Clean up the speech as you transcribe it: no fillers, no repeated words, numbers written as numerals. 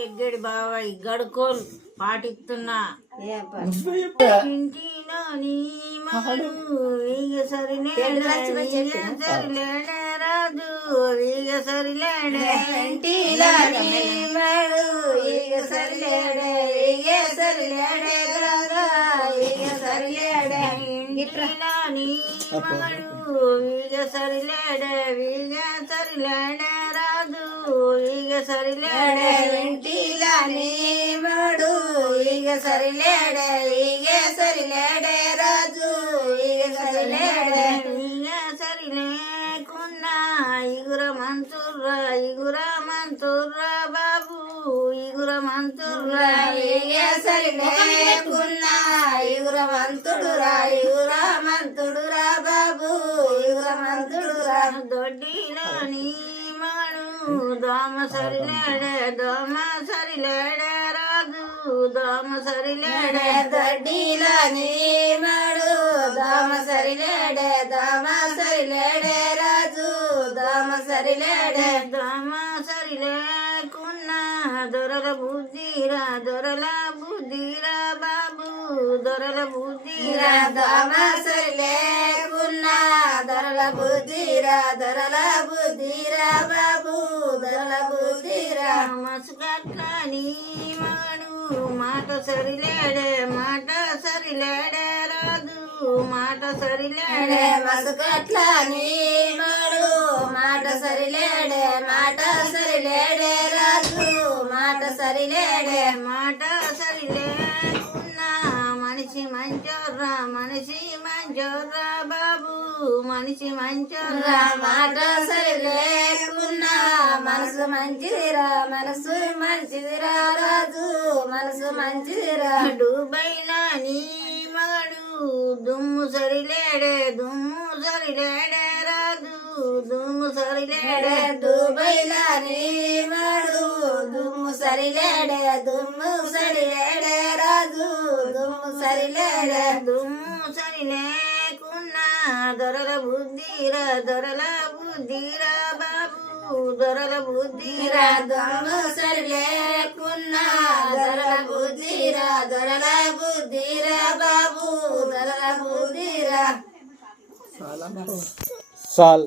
ఎగ్గడి బావ ఇగ్గడుకోలు పాటిస్తున్నా ఇంటిలో నీ మగడు ఈగ సరిలేడే రాజు ఈగ సరిలేడే ఇంటిలో నీ మగడు ఈగ సరిలేడే ఈగ సరిలేడే రాజు ఈగ సరిలేడే ఇంటిలో నీ మగడు ఈగ సరిలేడే ఈగ సరిలేడే రాజు ఈగ సరిలేడే ఇంటిలో నీ మగడు ఈగ సరిలేడే ఈగ సరిలేడే రాజు ఈగ సరిలేడే ఈగ సరిలేకున్నా ఇగుర మంతుర్రా బాబు ఇగుర మంతుర్రా ఈగ సరిలేకున్నా ఇగుర మంతుడురా బాబు ఇగుర మంతుడురా దొడ్డిలో నీ మగడు దోమ సరిలేడే రాజు దోమ సరిలేడే దొడ్డిలో నీ మడు దోమ సరిలేడే రాజు దోమ సరిలేడే దోమ సరిలేకున్నా దొరల బుద్ధిరా బాబు దొరల బుద్ధిరా దోమ సరిలేకున్నా దొరల బుద్ధిరా బాబు దొరల బుద్ధిరా మసుగట్ల నీ మగడు మాట సరిలేడే రాజు మాట సరిలేడే మసుకట్ల నీ మడు మాట సరిలేడే రాజు మాట సరిలేడే మాట సరిలేకున్నా మనిషి మంచోర్రా బాబు మనిషి మంచోర్రా మాట సరిలేకున్నా మనసు మంచిదిరా రాజు మనసు మంచిదిరా డుబైలా నీ మగడు దుమ్ము సరిలేడే రాజు దుమ్ము సరిలేడే దుబైలా నీ మడు దుమ్ము సరిలేడే రాజు దుమ్ము సరిలేడే దుమ్ము సరిలేకున్నా దొరల బుద్ధిరా బాబు దొరల బుద్ధిరా దొమ్ము సరిలేకున్నా దొరల బుద్ధిరా బాబు దొరల బుద్ధిరా సాల్